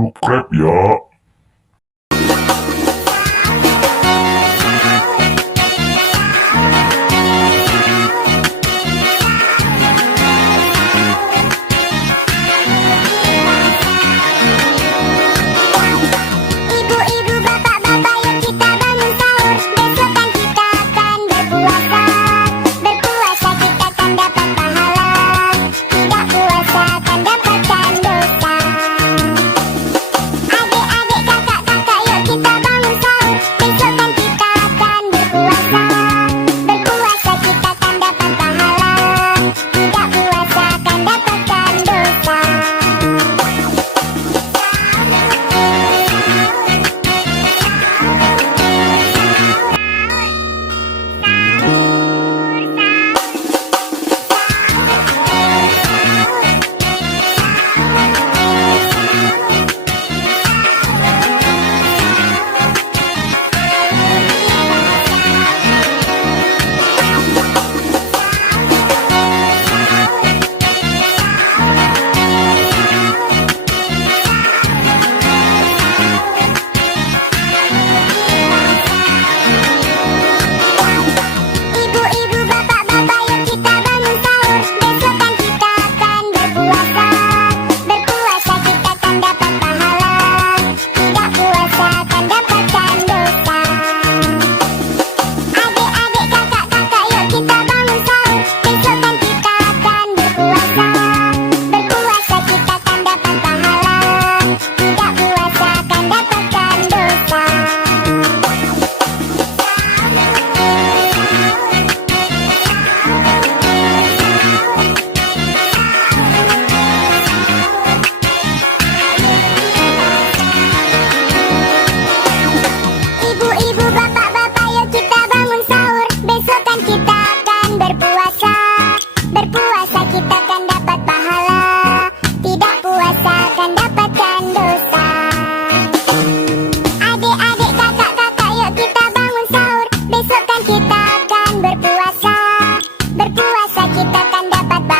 subscribe ya. Ibu-ibu, bapak-bapak, yuk kita bangun sahur. Besok kan kita akan berpuasa. Berpuasa kita akan dapat pahala. Tidak puasa akan dapatkan dosa. Adik-adik, kakak-kakak, yuk kita bangun sahur. Besok kan kita akan berpuasa. Berpuasa kita akan dapat pahala. Tidak puasa akan dapatkan dosa. Ibu-ibu, bapak-bapak, yuk kita bangun sahur. Besok kan kita akan berpuasa. Berpuasa kita akan dapat pahala. Tidak puasa akan dapatkan dosa. Adik-adik, kakak-kakak, yuk kita bangun sahur. Besok kan kita akan berpuasa. Berpuasa kita akan dapat pahala. Tidak puasa akan dapatkan dosa. Ibu-ibu, bapak-bapak, yuk kita bangun sahur. Besok kan kita akan berpuasa. Berpuasa kita akan dapat pahala. Tidak puasa akan dapatkan dosa. Adik-adik, kakak-kakak, yuk kita bangun sahur. Besok kan kita akan berpuasa. Berpuasa kita akan dapat pahala.